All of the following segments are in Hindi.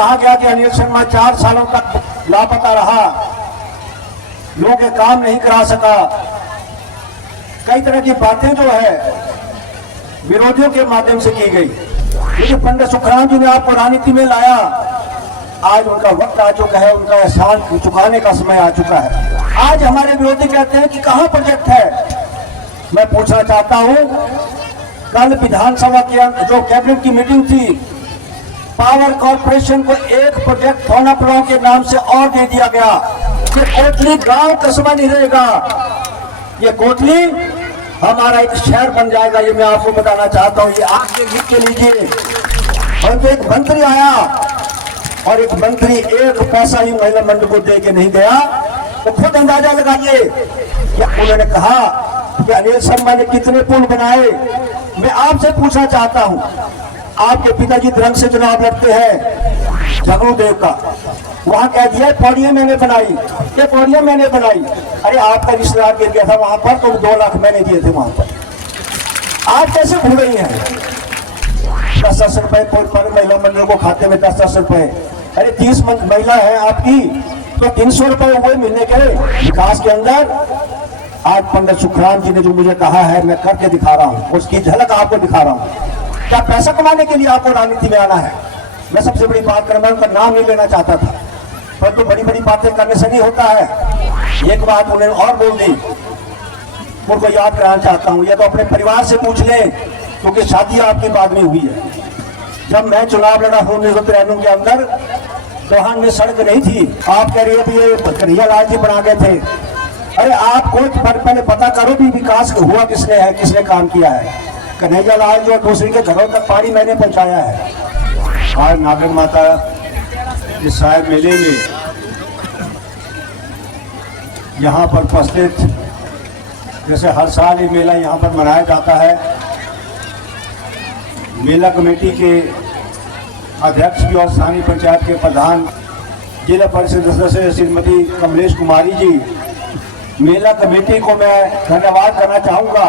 कहा गया कि अनिल शर्मा 4 सालों तक लापता रहा, लोगों के काम नहीं करा सका, कई तरह की बातें जो है विरोधियों के माध्यम से की गई। लेकिन पंडित सुखराम जी ने आपको राजनीति में लाया, आज उनका वक्त आ चुका है, उनका एहसान चुकाने का समय आ चुका है। आज हमारे विरोधी कहते हैं कि कहां प्रोजेक्ट है। मैं पूछना चाहता हूं, कल विधानसभा की जो कैबिनेट की मीटिंग थी, पावर कॉर्पोरेशन को एक प्रोजेक्ट थोनापड़ाव के नाम से और दे दिया गया कि कोटली गांव कस्बा नहीं रहेगा, ये कोटली हमारा एक शहर बन जाएगा। ये मैं आपको बताना चाहता हूँ, ये आगे लिख के लीजिए। और तो एक मंत्री आया और एक मंत्री एक पैसा ही महिला मंडल को दे के नहीं गया, तो खुद अंदाजा लगाइए कि उन्होंने कहा कि अनिल शर्मा ने कितने पुल बनाए। मैं आपसे पूछना चाहता हूं, आपके पिताजी द्रंग से चुनाव लड़ते हैं झगड़ूदेव का, वहां कह दिया पौड़ियां मैंने बनाई, ये पौड़ियां मैंने बनाई। अरे आपका रिश्तेदार गिर गया था वहां पर, तो 2 लाख मैंने दिए थे वहां पर। आज कैसे भूल रही हैं? 10-10 रुपए पर महिला मंडल को खाते में 10-10 रुपए। अरे 30 महिला है आपकी, तो 300 रुपए हुए महीने के विकास के अंदर। आज पंडित सुखराम जी ने जो मुझे कहा है, मैं करके दिखा रहा हूं, उसकी झलक आपको दिखा रहा हूं। क्या पैसा कमाने के लिए आपको राजनीति में आना है? मैं सबसे बड़ी बात कर, मैं उनका नाम नहीं लेना चाहता था, परंतु बड़ी बड़ी बातें करने से नहीं होता है। एक बात उन्होंने और बोल दी, उनको याद कराना चाहता हूँ, या तो अपने परिवार से पूछ लें, क्योंकि शादी आपकी बाद में हुई है। जब मैं चुनाव लड़ा 1993 के अंदर, दोहान में सड़क नहीं थी। आप कह रही है ये कन्हैया लाल जी बना गए थे। अरे आपको पहले पता करो भी विकास हुआ किसने है, किसने काम किया है। कन्हैया लाल जो दूसरे के घरों तक पानी मैंने पहुंचाया है। आज नागरिक माता इस साहिब मेले में यहाँ पर उपस्थित, जैसे हर साल ये मेला यहाँ पर मनाया जाता है, मेला कमेटी के अध्यक्ष भी और स्थानीय पंचायत के प्रधान जिला परिषद सदस्य श्रीमती कमलेश कुमारी जी, मेला कमेटी को मैं धन्यवाद करना चाहूँगा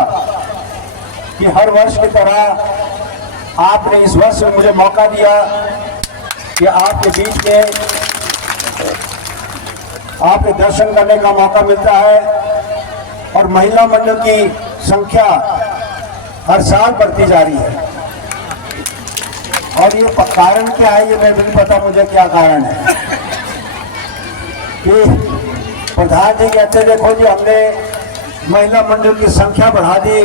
कि हर वर्ष की तरह आपने इस वर्ष में मुझे मौका दिया कि आपके बीच में आपके दर्शन करने का मौका मिलता है। और महिला मंडल की संख्या हर साल बढ़ती जा रही है। और ये कारण क्या है, ये मैं नहीं पता मुझे क्या कारण है। कि प्रधान जी कहते देखो जी हमने महिला मंडल की संख्या बढ़ा दी,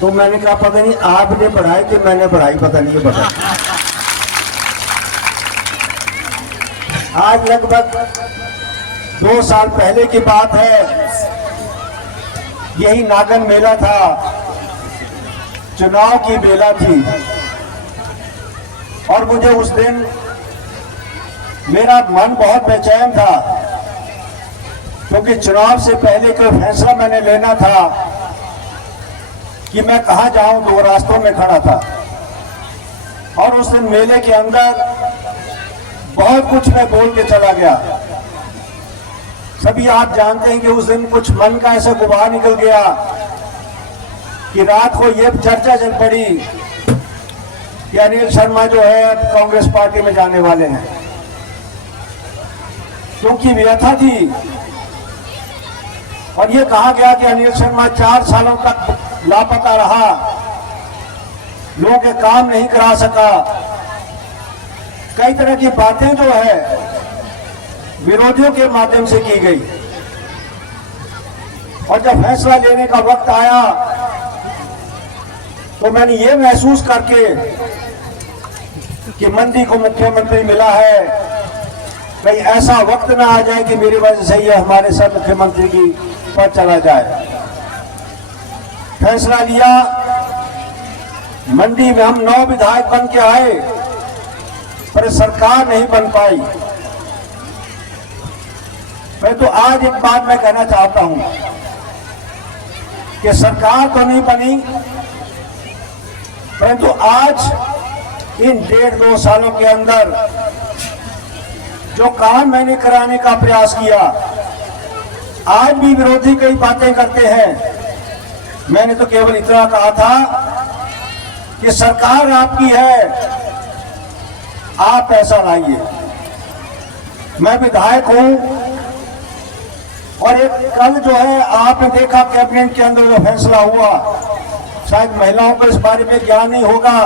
तो मैंने कहा पता नहीं आपने बढ़ाई कि मैंने बढ़ाई, पता नहीं ये बता। आज लगभग 2 साल पहले की बात है, यही नागन मेला था, चुनाव की मेला थी। और मुझे उस दिन मेरा मन बहुत बेचैन था, क्योंकि चुनाव से पहले कोई फैसला मैंने लेना था कि मैं कहां जाऊं, 2 रास्तों में खड़ा था। और उस दिन मेले के अंदर बहुत कुछ मैं बोल के चला गया। सभी आप जानते हैं कि उस दिन कुछ मन का ऐसा गुबार निकल गया कि रात को ये चर्चा चल पड़ी कि अनिल शर्मा जो है कांग्रेस पार्टी में जाने वाले हैं, क्योंकि व्यथा थी। और ये कहा गया कि अनिल शर्मा 4 सालों तक लापता रहा, लोगों के काम नहीं करा सका, कई तरह की बातें जो है विरोधियों के माध्यम से की गई। और जब फैसला लेने का वक्त आया, तो मैंने ये महसूस करके कि मंदी को मुख्यमंत्री मिला है, कहीं ऐसा वक्त ना आ जाए कि मेरी वजह से ये हमारे सब मुख्यमंत्री की पर चला जाए। फैसला लिया, मंडी में हम 9 विधायक बन के आए, पर सरकार नहीं बन पाई। मैं तो आज एक बात मैं कहना चाहता हूं कि सरकार तो नहीं बनी, परंतु आज इन 1.5-2 सालों के अंदर जो काम मैंने कराने का प्रयास किया, आज भी विरोधी कई बातें करते हैं। मैंने तो केवल इतना कहा था कि सरकार आपकी है, आप पैसा लाइए। मैं विधायक हूं और एक कल जो है आपने देखा कैबिनेट के अंदर जो फैसला हुआ, शायद महिलाओं को इस बारे में ज्ञान नहीं होगा,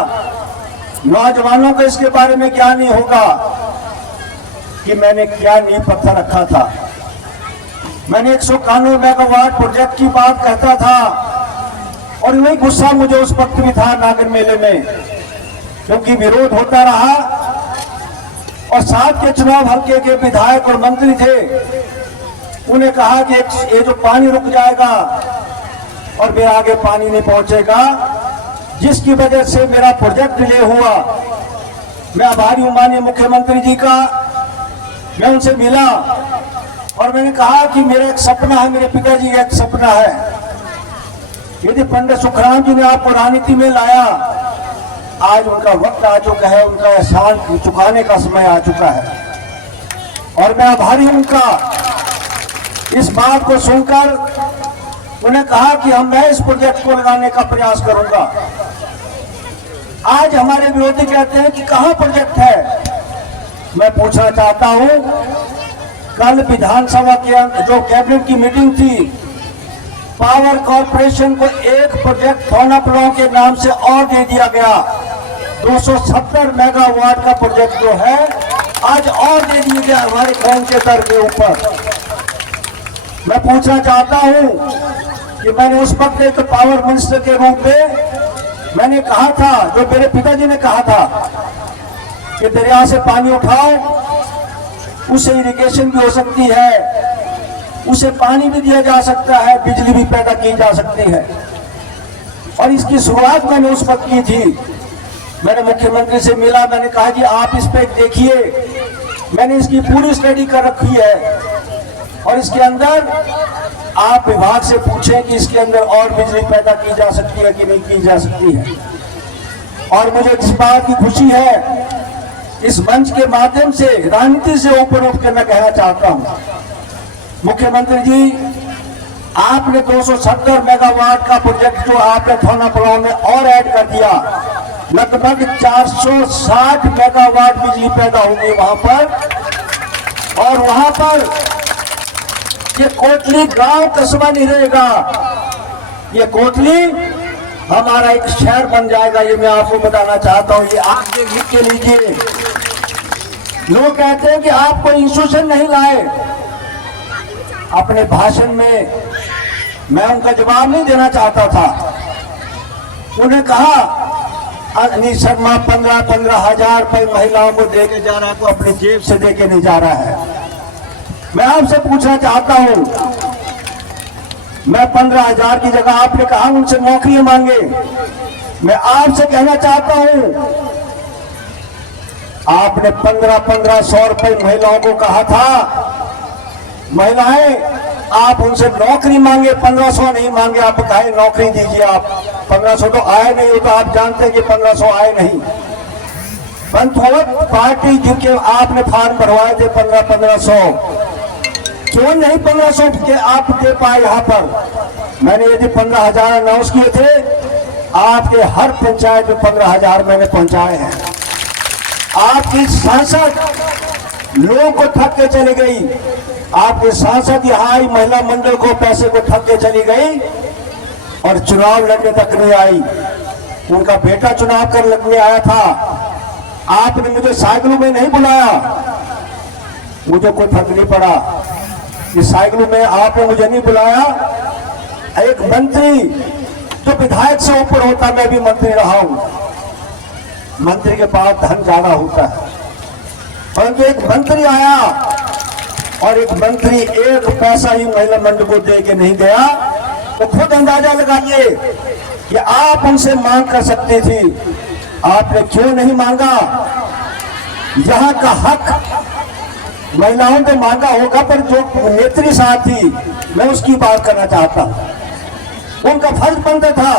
नौजवानों को इसके बारे में ज्ञान नहीं होगा कि मैंने क्या नींव पत्थर रखा था। मैंने 191 मेगावाट प्रोजेक्ट की बात कहता था और वही गुस्सा मुझे उस वक्त भी था नागर मेले में, क्योंकि विरोध होता रहा और साथ के चुनाव हल्के के विधायक और मंत्री थे, उन्हें कहा कि ये जो पानी रुक जाएगा और मेरे आगे पानी नहीं पहुंचेगा, जिसकी वजह से मेरा प्रोजेक्ट डिले हुआ। मैं आभारी हूं माननीय मुख्यमंत्री जी का। मैं उनसे मिला और मैंने कहा कि मेरा एक सपना है, मेरे पिताजी का एक सपना है, यदि पंडित सुखराम जी ने आपको राजनीति में लाया, आज उनका वक्त आ चुका है, उनका एहसान चुकाने का समय आ चुका है। और मैं आभारी हूं उनका। इस बात को सुनकर उन्हें कहा कि मैं इस प्रोजेक्ट को लगाने का प्रयास करूंगा। आज हमारे विरोधी कहते हैं कि कहां प्रोजेक्ट है। मैं पूछना चाहता हूं, कल विधानसभा के जो कैबिनेट की मीटिंग थी, पावर कॉर्पोरेशन को एक प्रोजेक्ट थोनापलाव के नाम से और दे दिया गया। 270 मेगावाट का प्रोजेक्ट जो है आज और दे दिया गया हमारे कौन के दर के ऊपर। मैं पूछना चाहता हूं कि मैंने उस वक्त एक पावर मिनिस्टर के रूप में मैंने कहा था, जो मेरे पिताजी ने कहा था कि दरिया से पानी उठाओ, उससे इरिगेशन भी हो सकती है, उसे पानी भी दिया जा सकता है, बिजली भी पैदा की जा सकती है। और इसकी शुरुआत मैंने उस वक्त की थी। मैंने मुख्यमंत्री से मिला, मैंने कहा कि आप इस पे देखिए, मैंने इसकी पूरी स्टडी कर रखी है और इसके अंदर आप विभाग से पूछें कि इसके अंदर और बिजली पैदा की जा सकती है कि नहीं की जा सकती है। और मुझे इस बात की खुशी है, इस मंच के माध्यम से राजनीति से ऊपर उठकर मैं कहना चाहता हूं, मुख्यमंत्री जी, आपने 270 मेगावाट का प्रोजेक्ट जो आपने थोनापलाव में और ऐड कर दिया, लगभग 460 मेगावाट बिजली पैदा होगी वहां पर। और वहां पर ये कोटली गांव कस्बा नहीं रहेगा, ये कोटली हमारा एक शहर बन जाएगा। ये मैं आपको बताना चाहता हूं, ये आप लिख के लीजिए। लोग कहते हैं कि आप कोई इंस्टीट्यूशन नहीं लाए। अपने भाषण में मैं उनका जवाब नहीं देना चाहता था। उन्हें कहा अनिल शर्मा 15-15 हजार रुपए महिलाओं को देके जा रहा है, को अपनी जेब से देके नहीं जा रहा है। मैं आपसे पूछना चाहता हूं, मैं 15,000 की जगह आपने कहा उनसे नौकरी मांगे। मैं आपसे कहना चाहता हूं, आपने 1500 रुपए महिलाओं को कहा था। महिलाएं, आप उनसे नौकरी मांगे, 1500 नहीं मांगे। आप कहे नौकरी दीजिए। आप 1500 तो आए नहीं हो, तो आप जानते हैं कि 1500 आए नहीं। पंथवत पार्टी जिनके आपने फॉर्म भरवाए थे 1500 क्यों नहीं 1500 के आप दे पाए। यहाँ पर मैंने यदि 15,000 अनाउंस किए थे, आपके हर पंचायत में 15,000 मैंने पहुंचाए हैं। आपकी सांसद लोगों को ठग के चली गई। आपके सांसद यहाँ आई, महिला मंडल को पैसे को ठग के चली गई और चुनाव लड़ने तक नहीं आई। उनका बेटा चुनाव कर लड़ने आया था। आपने मुझे साइकिलों में नहीं बुलाया, मुझे कोई फर्क नहीं पड़ा कि साइकिलों में आपने मुझे नहीं बुलाया। एक मंत्री जो विधायक से ऊपर होता, मैं भी मंत्री रहा हूं, मंत्री के पास धन ज्यादा होता है, परंतु एक मंत्री आया और एक मंत्री एक पैसा ही महिला मंडल को दे के नहीं गया। तो खुद अंदाजा लगाइए कि आप उनसे मांग कर सकती थी, आपने क्यों नहीं मांगा। यहाँ का हक महिलाओं ने मांगा होगा, पर जो नेत्री साथ थी, मैं उसकी बात करना चाहता हूं। उनका फर्ज बनता था,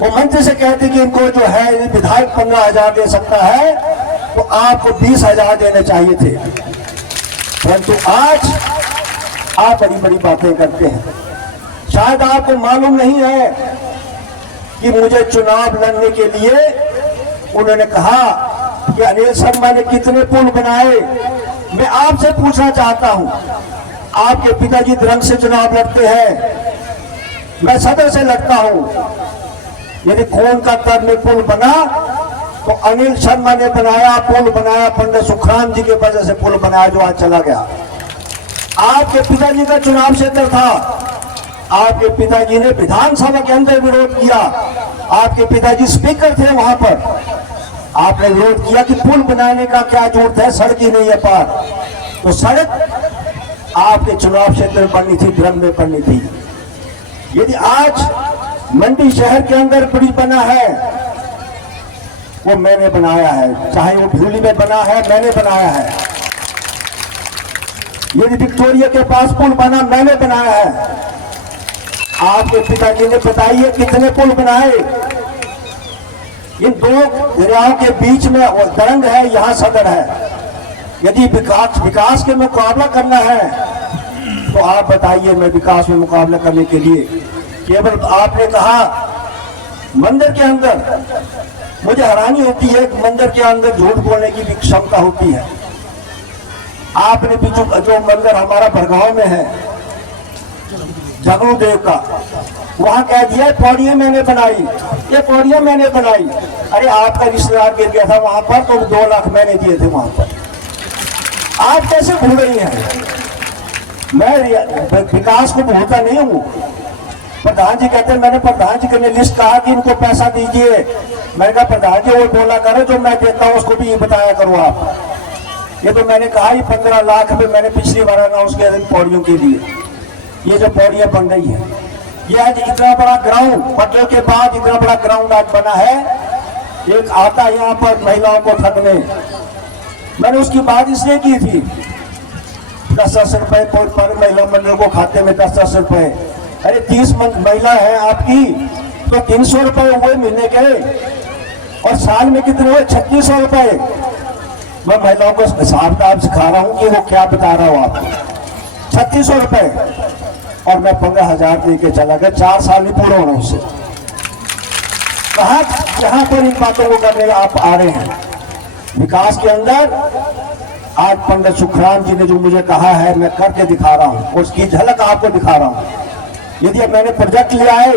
वो मंत्री से कहते कि इनको जो है विधायक 15,000 दे सकता है, तो आपको 20,000 देने चाहिए थे। परंतु आज आप बड़ी बड़ी बातें करते हैं। शायद आपको मालूम नहीं है कि मुझे चुनाव लड़ने के लिए उन्होंने कहा कि अनिल शर्मा ने कितने पुल बनाए। मैं आपसे पूछना चाहता हूं, आपके पिताजी द्रंग से चुनाव लड़ते हैं, मैं सदर से लड़ता हूं। यदि खून का तर में पुल बना तो अनिल शर्मा ने बनाया, पुल बनाया, पंडित सुखराम जी के वजह से पुल बनाया जो आज चला गया। आपके पिताजी का चुनाव क्षेत्र था, आपके पिताजी ने विधानसभा के अंदर विरोध किया, आपके पिताजी स्पीकर थे वहां पर, आपने विरोध किया कि पुल बनाने का क्या जरूरत है, सड़क ही नहीं है पार। तो सड़क आपके चुनाव क्षेत्र में बननी थी, द्रंग में बननी थी। यदि आज मंडी शहर के अंदर ब्रिज बना है वो मैंने बनाया है, चाहे वो भिवली में बना है मैंने बनाया है। यदि विक्टोरिया के पास पुल बना मैंने बनाया है। आपके पिताजी ने बताइए कितने पुल बनाए। इन दो दरियाओं के बीच में दरंग है, यहाँ सदर है। यदि विकास के मुकाबला करना है तो आप बताइए, मैं विकास में मुकाबला करने के लिए केवल आपने कहा मंदिर के अंदर, मुझे हैरानी होती है कि मंदिर के अंदर झूठ बोलने की भी क्षमता होती है। आपने भी जो मंदिर हमारा भरगांव में है जगरू देव का, वहां कह दिया पौड़ियां मैंने बनाई, ये पौड़ियां मैंने बनाई। अरे आपका रिश्तेदार गिर गया था वहां पर तो 2 लाख मैंने दिए थे वहां पर। आप कैसे भूल रही हैं? मैं विकास को भूलता नहीं हूं। प्रधान जी कहते हैं, मैंने प्रधान जी के लिस्ट कहा कि इनको पैसा दीजिए। मैंने कहा प्रधान जी वो बोला करो जो मैं देता हूँ उसको भी ये बताया करो आप। ये तो मैंने कहा ही 15 लाख रुपए मैंने पिछली बार अनाउंस किया था पौड़ियों के लिए। ये जो पौड़ियां बन रही है, ये आज इतना बड़ा ग्राउंड, पटल के बाद इतना बड़ा ग्राउंड आज बना है। एक आता यहाँ पर महिलाओं को ठगने, मैंने उसकी बात इसलिए की थी 10-10 रुपए पर महिला मंडल को खाते में 10-10 रुपए। अरे 30 महिला है आपकी तो 300 रुपए हुए महीने के, और साल में कितने हुए 3600 रुपए। मैं महिलाओं को हिसाब किताब सिखा रहा हूँ कि वो क्या बता रहा हूँ आपको। 3600 रुपए और मैं 15,000 दे के चला गया। 4 साल नहीं पूरा होना उससे। कहा जहां पर इन बातों को करने आप आ रहे हैं विकास के अंदर, आज पंडित सुखराम जी ने जो मुझे कहा है मैं करके दिखा रहा हूं, उसकी झलक आपको दिखा रहा हूं। यदि मैंने प्रोजेक्ट लिया है,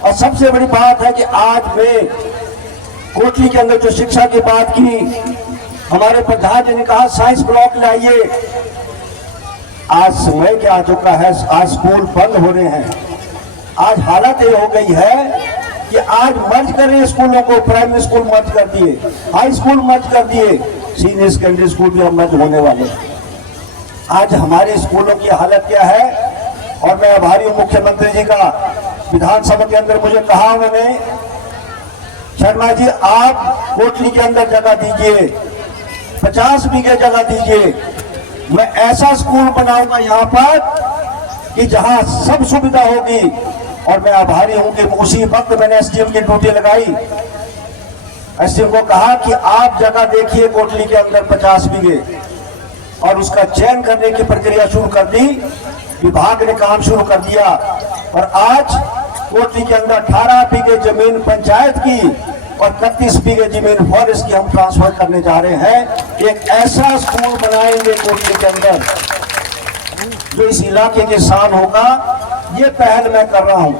और सबसे बड़ी बात है कि आज मैं कोटली के अंदर जो शिक्षा की बात की, हमारे प्रधान जी ने कहा साइंस ब्लॉक लाइए। आज समय क्या आ चुका है, आज स्कूल बंद हो रहे हैं। आज हालत ये हो गई है कि आज मर्ज कर रहे हैं स्कूलों को, प्राइमरी स्कूल मर्ज कर दिए, हाई स्कूल मर्ज कर दिए, सीनियर सेकेंडरी स्कूल भी अब मर्ज होने वाले। आज हमारे स्कूलों की हालत क्या है, और मैं आभारी हूँ मुख्यमंत्री जी का। विधानसभा के अंदर मुझे कहा उन्होंने, शर्मा जी आप कोटली के अंदर जगह दीजिए, 50 बीघे जगह दीजिए, मैं ऐसा स्कूल बनाऊंगा यहाँ पर कि जहाँ सब सुविधा होगी। और मैं आभारी हूं कि उसी वक्त मैंने एसडीएम की ड्यूटी लगाई। एसडीएम को कहा कि आप जगह देखिए कोटली के अंदर 50 बीघे, और उसका चयन करने की प्रक्रिया शुरू कर दी। विभाग ने काम शुरू कर दिया, और आज कोटली के अंदर 18 बीघे जमीन पंचायत की और 31 बीघे जमीन फॉरेस्ट की हम ट्रांसफर करने जा रहे हैं। एक ऐसा स्कूल बनाएंगे कोटली के अंदर जो इस इलाके के शान होगा। ये पहल मैं कर रहा हूं।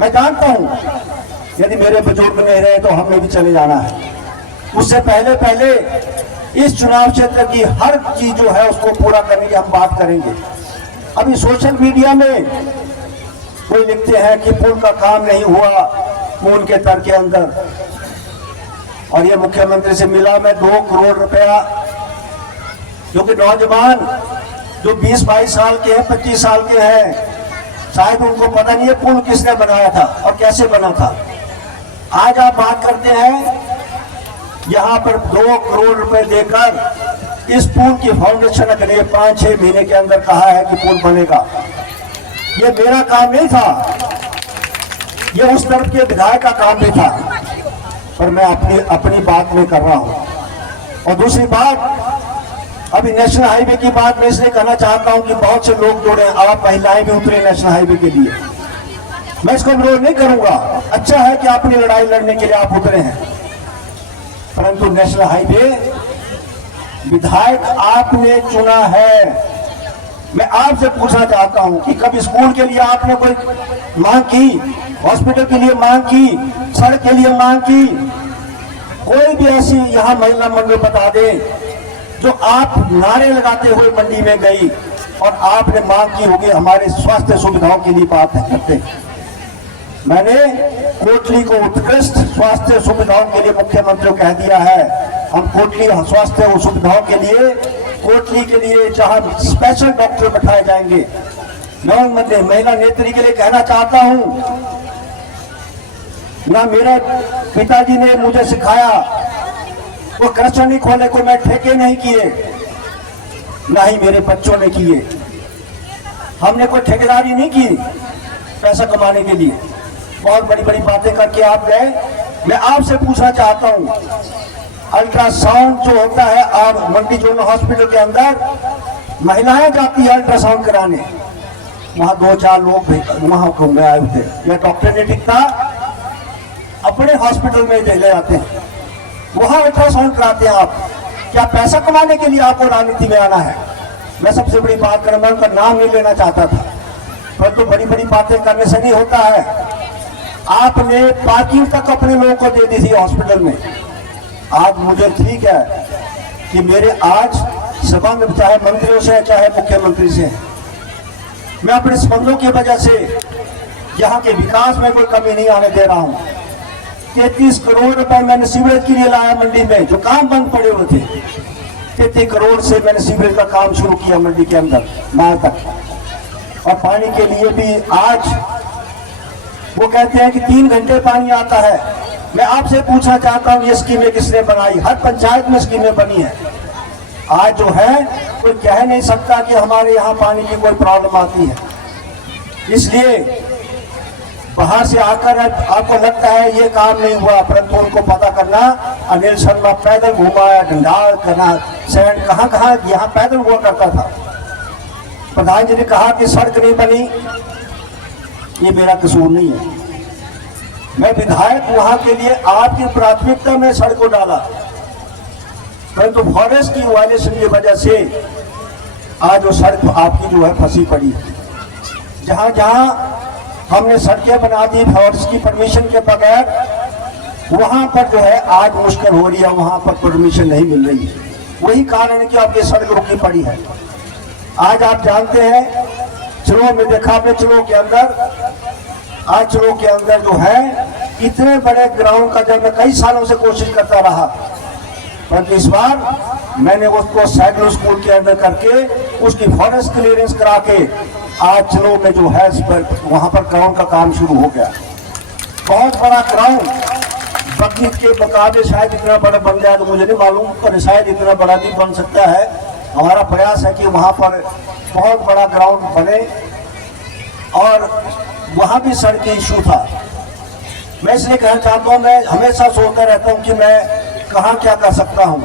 मैं जानता हूं यदि मेरे बुजुर्ग नहीं रहे तो हमें भी चले जाना है। उससे पहले इस चुनाव क्षेत्र की हर चीज जो है उसको पूरा करने की हम बात करेंगे। अभी सोशल मीडिया में कोई लिखते हैं कि पुल का काम नहीं हुआ पुल के तर के अंदर, और ये मुख्यमंत्री से मिला मैं 2 करोड़ रुपया, क्योंकि नौजवान जो 20-22 साल के हैं, 25 साल के हैं, शायद उनको पता नहीं है पुल किसने बनाया था और कैसे बना था। आज आप बात करते हैं यहाँ पर 2 करोड़ रुपए देकर इस पुल की फाउंडेशन के लिए 5-6 महीने के अंदर कहा है कि पुल बनेगा। ये मेरा काम नहीं था, ये उस तरफ के विधायक का काम भी था, पर मैं अपनी बात में कर रहा हूं। और दूसरी बात, अभी नेशनल हाईवे की बात मैं इसलिए कहना चाहता हूं कि बहुत से लोग जुड़े, आप महिलाएं भी उतरे नेशनल हाईवे के लिए। मैं इसको विरोध नहीं करूंगा, अच्छा है कि अपनी लड़ाई लड़ने के लिए आप उतरे हैं, परंतु नेशनल हाईवे विधायक आपने चुना है। मैं आपसे पूछना चाहता हूं कि कभी स्कूल के लिए आपने कोई मांग की, हॉस्पिटल के लिए मांग की, सड़क के लिए मांग की? कोई भी ऐसी यहां महिला मंडल बता दे जो आप नारे लगाते हुए मंडी में गई और आपने मांग की होगी हमारे स्वास्थ्य सुविधाओं के लिए बात करते। मैंने कोटली को उत्कृष्ट स्वास्थ्य सुविधाओं के लिए मुख्यमंत्री को कह दिया है। हम कोटली स्वास्थ्य सुविधाओं के लिए, कोटली के लिए जहां स्पेशल डॉक्टर बैठाए जाएंगे। मैं महिला नेत्री के लिए कहना चाहता हूं, ना मेरे पिताजी ने मुझे सिखाया वो कृष्ण नहीं खोले को मैं ठेके नहीं किए, ना ही मेरे बच्चों ने किए। हमने कोई ठेकेदारी नहीं की पैसा कमाने के लिए। बहुत बड़ी बड़ी बातें करके आप गए। मैं आपसे पूछना चाहता हूं, अल्ट्रासाउंड जो होता है, आप मंडी जोन हॉस्पिटल के अंदर महिलाएं जाती है अल्ट्रासाउंड कराने, वहां 2-4 लोग वहां घूमने आए थे, या डॉक्टर ने ठीक था अपने हॉस्पिटल में ले जाते हैं, वहां अल्ट्रासाउंड कराते हैं। आप क्या पैसा कमाने के लिए आपको राजनीति में आना है? मैं सबसे बड़ी बात कर, मैं उनका नाम नहीं लेना चाहता था, परंतु बड़ी बड़ी बातें करने से नहीं होता है। आपने पार्किंग तक अपने लोगों को दे दी थी हॉस्पिटल में। आज मुझे ठीक है कि मेरे आज संबंध चाहे मंत्रियों से चाहे मुख्यमंत्री से, मैं अपने संबंधों की वजह से यहाँ के विकास में कोई कमी नहीं आने दे रहा हूँ। 33 करोड़ रुपए मैंने सीवरेज के लिए लाया मंडी में, जो काम बंद पड़े हुए थे। 33 करोड़ से मैंने सीवरेज का काम शुरू किया मंडी के अंदर माल तक। और पानी के लिए भी आज वो कहते हैं कि 3 घंटे पानी आता है। मैं आपसे पूछना चाहता हूँ, ये स्कीमें किसने बनाई? हर पंचायत में स्कीमें बनी है। आज जो है कोई कह नहीं सकता कि हमारे यहाँ पानी की कोई प्रॉब्लम आती है। इसलिए बाहर से आकर आपको लगता है ये काम नहीं हुआ, परंतु उनको पता करना, अनिल शर्मा पैदल घुमाया, ढंडाल करना, सैंड कहाँ कहाँ यहाँ पैदल हुआ करता था। प्रधान जी ने कहा कि सड़क नहीं बनी, ये मेरा कसूर नहीं है। मैं विधायक वहां के लिए आपकी प्राथमिकता में सड़क को डाला, परंतु फॉरेस्ट की वायलेशन की वजह से आज वो सड़क आपकी जो है फंसी पड़ी है। जहां जहां हमने सड़कें बना दी फॉरेस्ट की परमिशन के बगैर, वहां पर जो है आज मुश्किल हो रही है, वहां पर परमिशन नहीं मिल रही है। वही कारण है कि आपकी सड़क रुकी पड़ी है। आज आप जानते हैं चलो में देखा आपने, चलो के अंदर आज चलो के अंदर जो है इतने बड़े ग्राउंड का जब मैं कई सालों से कोशिश करता रहा, परंतु इस बार मैंने उसको सैगलो स्कूल के अंदर करके उसकी फॉरेस्ट क्लियरेंस करा के आज चलो में जो है वहां पर ग्राउंड का काम शुरू हो गया। बहुत बड़ा ग्राउंड, बकरीद के मुकाबले शायद इतना बड़ा बन जाए तो मुझे नहीं मालूम, पर शायद इतना बड़ा नहीं बन सकता है। हमारा प्रयास है कि वहां पर बहुत बड़ा ग्राउंड बने, और वहां भी सड़क की इशू था। मैं इसलिए कहना चाहता हूं, मैं हमेशा सोचता रहता हूं कि मैं कहां क्या कर सकता हूं।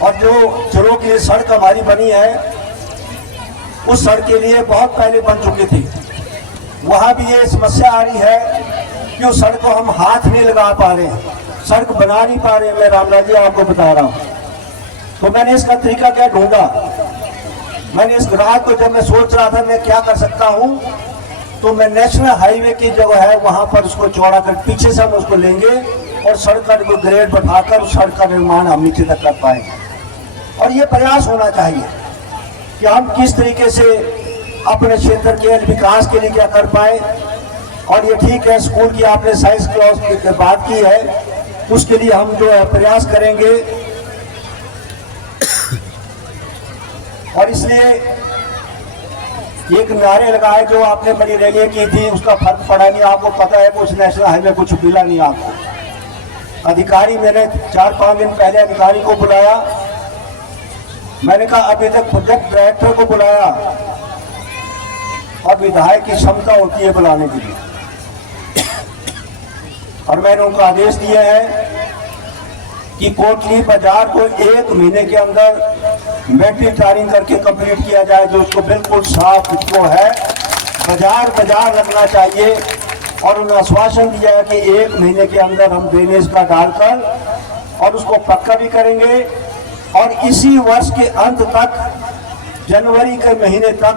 और जो चलो के लिए सड़क हमारी बनी है, उस सड़क के लिए बहुत पहले बन चुकी थी। वहां भी ये समस्या आ रही है कि उस सड़क को हम हाथ नहीं लगा पा रहे हैं, सड़क बना नहीं पा रहे हैं। मैं रामलाल जी आपको बता रहा हूं, तो मैंने इसका तरीका क्या ढूंढा। मैंने इस रात को जब मैं सोच रहा था मैं क्या कर सकता हूं, तो मैं नेशनल हाईवे की जगह है वहां पर उसको चौड़ा कर पीछे से हम उसको लेंगे और सड़क का ग्रेड बढ़ाकर उस सड़क का निर्माण हम नीचे तक कर पाएंगे। और ये प्रयास होना चाहिए कि हम किस तरीके से अपने क्षेत्र के विकास के लिए क्या कर पाए। और ये ठीक है, स्कूल की आपने साइंस क्लास की बात की है, उसके लिए हम जो है प्रयास करेंगे। और इसलिए एक नारे लगाए जो आपने बड़ी रैली की थी, उसका फर्क पड़ा नहीं। आपको पता है कुछ नेशनल हाईवे कुछ मिला नहीं आपको। अधिकारी, मैंने 4-5 दिन पहले अधिकारी को बुलाया, मैंने कहा अभी तक प्रोजेक्ट डायरेक्टर को बुलाया, और विधायक की क्षमता होती है बुलाने के लिए। और मैंने उनको आदेश दिए हैं कि कोटली बाजार को 1 महीने के अंदर मेंटेनिंग करके कंप्लीट किया जाए, जो उसको बिल्कुल साफ जो है बाजार लगना चाहिए। और उन्हें आश्वासन दिया है कि 1 महीने के अंदर हम ड्रेनेज का डालकर और उसको पक्का भी करेंगे और इसी वर्ष के अंत तक, जनवरी के महीने तक,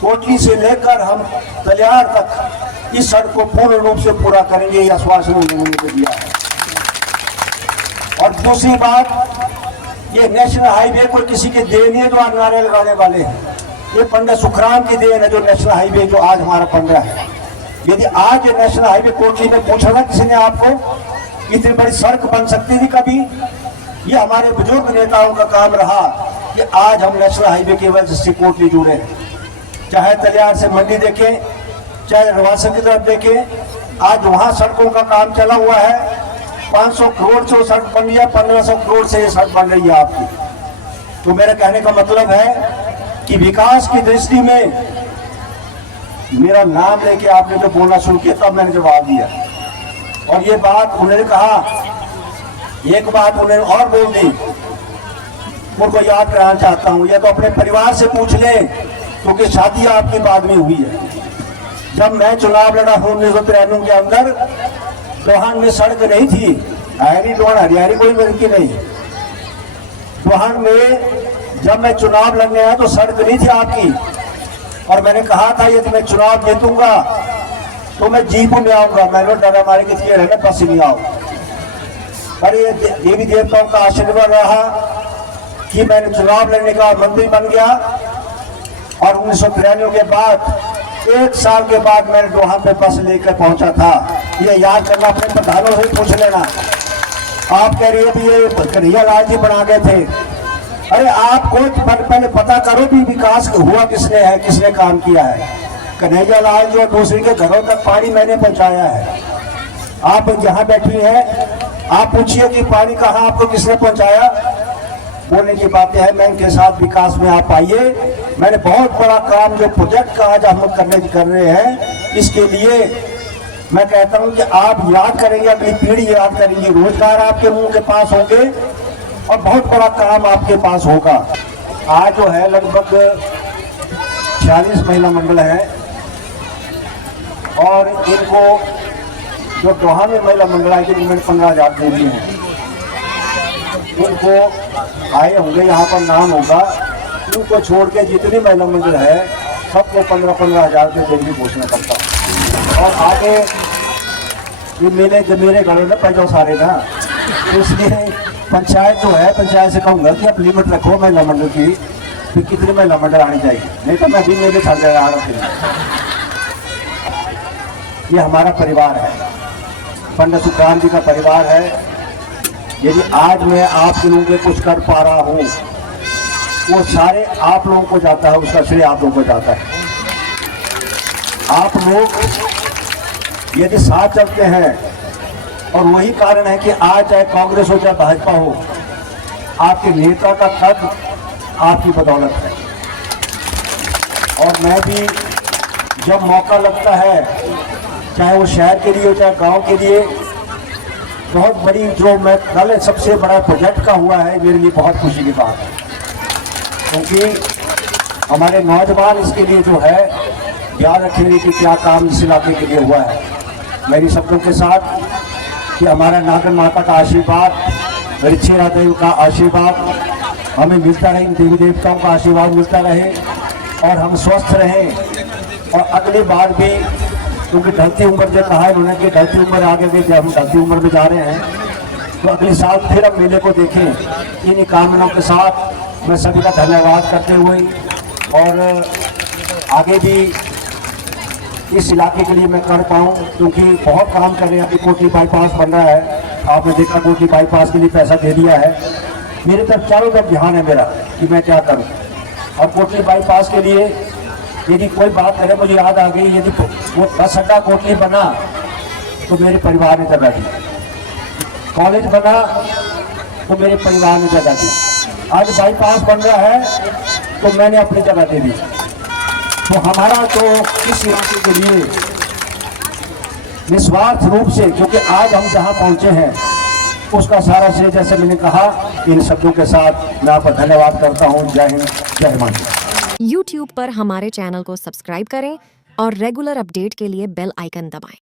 कोटली से लेकर हम तलियार तक इस सड़क को पूर्ण रूप से पूरा करेंगे, यह आश्वासन उन्होंने दिया है। और दूसरी बात, ये नेशनल हाईवे कोई किसी के देन नहीं है जो आज नारे लगाने वाले हैं, ये पंडित सुखराम की देन है जो नेशनल हाईवे जो आज हमारा बन रहा है। यदि आज ये नेशनल हाईवे कोटली में पूछा था किसी ने आपको इतनी बड़ी सड़क बन सकती थी कभी? ये हमारे बुजुर्ग नेताओं का काम रहा कि आज हम नेशनल हाईवे की वजह से कोटली जुड़े हैं। चाहे तलियार से मंडी देखें, चाहे रवासा की तरफ देखें, आज वहाँ सड़कों का काम चला हुआ है। 500 करोड़ से सड़क बन रही है, 1500 करोड़ से ये सड़क बन रही है आपकी। तो मेरे कहने का मतलब है कि विकास की दृष्टि में मेरा नाम लेके आपने जो बोलना शुरू किया तब मैंने जवाब दिया। और ये बात उन्होंने कहा, एक बात उन्होंने और बोल दी, उनको याद कराना चाहता हूँ, या तो अपने परिवार से पूछ लें क्योंकि शादी आपकी बाद में हुई है। जब मैं चुनाव लड़ा 1993 के अंदर, दोहान में सड़क नहीं थी, हरियाणी डोहान हरियाणी कोई मिलती नहीं। दोहान में जब मैं चुनाव लड़ने आया तो सड़क नहीं थी आपकी, और मैंने कहा था यदि मैं चुनाव जीतूंगा तो मैं जीप में आऊंगा, मैंने डरा मारे के लिए रहना बस नहीं आओ। पर ये देवी देवताओं का आशीर्वाद रहा कि मैंने चुनाव लड़ने का मंत्री बन गया। और 1993 के बाद 1 साल के बाद मैंने डोहान पे बस लेकर पहुंचा था। ये याद करना, अपने प्रधानों से पूछ लेना। आप कह रही है कि ये कन्हैया लाल जी बना गए थे। अरे आपको पहले पता करो भी विकास हुआ किसने है, किसने काम किया है। कन्हैया लाल जो दूसरे के घरों तक पानी मैंने पहुंचाया है। आप जहाँ बैठी हैं, आप पूछिए कि पानी कहाँ आपको किसने पहुंचाया। बोलने की बातें हैं, मैं इनके साथ विकास में आप आइए। मैंने बहुत बड़ा काम जो प्रोजेक्ट का आज हम कर रहे हैं, इसके लिए मैं कहता हूं कि आप याद करेंगे, अगली पीढ़ी याद करेंगी, रोजगार आपके मुंह के पास होंगे और बहुत बड़ा काम आपके पास होगा। आज जो है लगभग 46 महिला मंडल है और इनको जो डोहान में महिला मंडल आएगी उन्होंने 15,000 दे दिए हैं। उनको आए होंगे, यहाँ पर नाम होगा, उनको छोड़ के जितनी महिला मंडल है सबको 15,000 रुपये देने की घोषणा करता हूँ। और आगे ये मेरे घरों में पैसा सारे ना, तो इसलिए पंचायत जो है, पंचायत से कहूँगा कि आप लिमिट रखो महिला मंडल की, फिर कितनी महिला मंडल आनी चाहिए, नहीं तो मैं भी मेरे छड़ जाए आ रहा हूँ। ये हमारा परिवार है, पंडित सुखराम जी का परिवार है। यदि आज मैं आप लोगों के कुछ कर पा रहा हूँ, वो सारे आप लोगों को जाता है, उसका श्रेय आप लोगों को जाता है। आप लोग यदि साथ चलते हैं, और वही कारण है कि आज चाहे कांग्रेस हो चाहे भाजपा हो, आपके नेता का कद आपकी बदौलत है। और मैं भी जब मौका लगता है, चाहे वो शहर के लिए हो चाहे गांव के लिए, बहुत बड़ी जो मैं कल सबसे बड़ा प्रोजेक्ट का हुआ है, मेरे लिए बहुत खुशी की बात है, क्योंकि हमारे नौजवान इसके लिए जो है याद रखेंगे कि क्या काम इस इलाके के लिए हुआ है। मेरी शब्दों के साथ कि हमारा नागन माता का आशीर्वाद, रिक्षेरा देव का आशीर्वाद हमें मिलता रहे, देवी देवताओं का आशीर्वाद मिलता रहे और हम स्वस्थ रहें। और अगली बार भी, क्योंकि ढलती उम्र जो कहा है उन्होंने कि ढलती उम्र आगे गई, जब हम ढलती उम्र में जा रहे हैं, तो अगले साल फिर हम मेले को देखें। इन कामनाओं के साथ मैं सभी का धन्यवाद करते हुए, और आगे भी इस इलाके के लिए मैं कर पाऊँ, क्योंकि बहुत काम कर रहे हैं। अभी कोटली बाईपास बन रहा है, आपने देखा कोटली बाईपास के लिए पैसा दे दिया है। मेरे तरफ चारों तरफ ध्यान है मेरा कि मैं क्या करूँ। अब कोटली बाईपास के लिए यदि कोई बात करे, मुझे याद आ गई, यदि वो बस अड्डा कोटली बना तो मेरे परिवार ने जगह दी, कॉलेज बना तो मेरे परिवार ने जगह दी, आज बाईपास बन रहा है तो मैंने अपनी जगह दे दी। तो हमारा तो इस इलाके के लिए निस्वार्थ रूप से, क्योंकि आज हम जहां पहुंचे हैं उसका सारा श्रेय, जैसे मैंने कहा, इन शब्दों के साथ मैं आपका धन्यवाद करता हूं। जय हिंद, जय हिमाचल। YouTube पर हमारे चैनल को सब्सक्राइब करें और रेगुलर अपडेट के लिए बेल आइकन दबाएं।